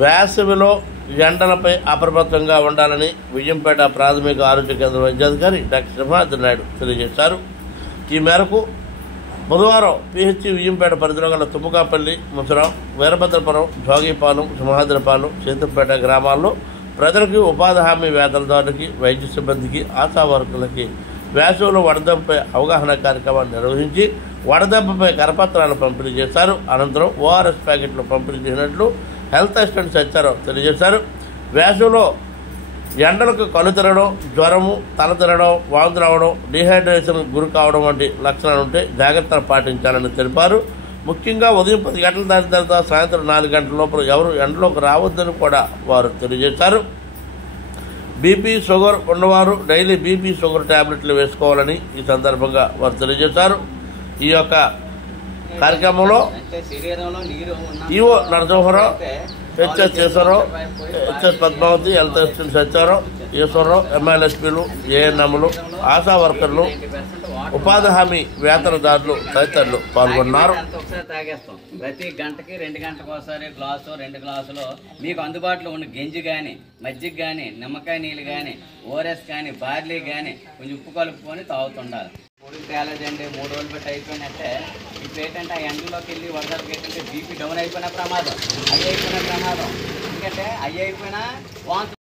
వేసవిలో ఎండలపై అప్రమత్తంగా ఉండాలని విజయంపేట ప్రాథమిక ఆరోగ్య కేంద్ర వైద్యాధికారి డాక్టర్ సింహాద్రి నాయుడు తెలియజేశారు. ఈ మేరకు బుధవారం పిహెచ్సి విజయంపేట పరిధిలో గల తుమ్మకాపల్లి, ముసరాం, వీరభద్రపురం, జోగిపాలెం, సింహాద్రిపాలెం, సేతుపేట గ్రామాల్లో ప్రజలకు ఉపాధి హామీ వేతనదారులకి, వైద్య సిబ్బందికి, ఆశా వర్కర్లకి వేసవిలో వడదెబ్బపై అవగాహన కార్యక్రమాన్ని నిర్వహించి వడదెబ్బపై కరపత్రాలు పంపిణీ చేశారు. అనంతరం ఓఆర్ఎస్ ప్యాకెట్లు పంపిణీ చేసినట్లు హెల్త్ అసిస్టెంట్ సత్యారావు తెలియజేశారు. వేసవిలో ఎండలకు కళ్ళు తిరగడం, జ్వరము, తల తిరగడం, వాంతులు రావడం, డిహైడ్రేషన్ గురి కావడం వంటి లక్షణాలు ఉంటే జాగ్రత్తలు పాటించాలని తెలిపారు. ముఖ్యంగా ఉదయం 10 గంటల దాటిన తర్వాత సాయంత్రం 4 గంటల లోపల ఎవరు ఎండలోకి రావద్దని కూడా వారు తెలియజేశారు. బీపీ, షుగర్ ఉన్నవారు డైలీ బీపీ, షుగర్ ట్యాబ్లెట్లు వేసుకోవాలని ఈ సందర్భంగా వారు తెలియజేశారు. ఈ యొక్క కార్యక్రమంలో EO Narasimharao, HS Eswararao, HS Padmavathi, health assistant Satyarao, Eswararao, ఎంఎల్ఎస్పీలు, ఏఎన్ఎంలు, ఆశా వర్కర్లు, ఉపాధి హామీ వేతనదారులు తదితరులు పాల్గొన్నారు. ప్రతి గంటకి 2 గంటలకు ఒకసారి గ్లాసు 2 గ్లాసులు మీకు అందుబాటులో ఉన్న గంజి కానీ, మజ్జిగ కానీ, నిమ్మకాయ నీళ్ళు కానీ, ఓఆర్ఎస్ కానీ, బార్లీ కానీ కొంచెం ఉప్పు కలుపుకొని తాగుతుండాలి. 3 తేలేదండి, 3 రోజులు బట్టి అయిపోయినట్టే. ఇప్పుడు ఏంటంటే ఆ ఎండలోకి వెళ్ళి వరదలకి ఏంటంటే బీపీ డౌన్ అయిపోయిన ప్రమాదం, అవి అయిపోయిన ప్రమాదం. ఎందుకంటే అవి అయిపోయినా వాంతులు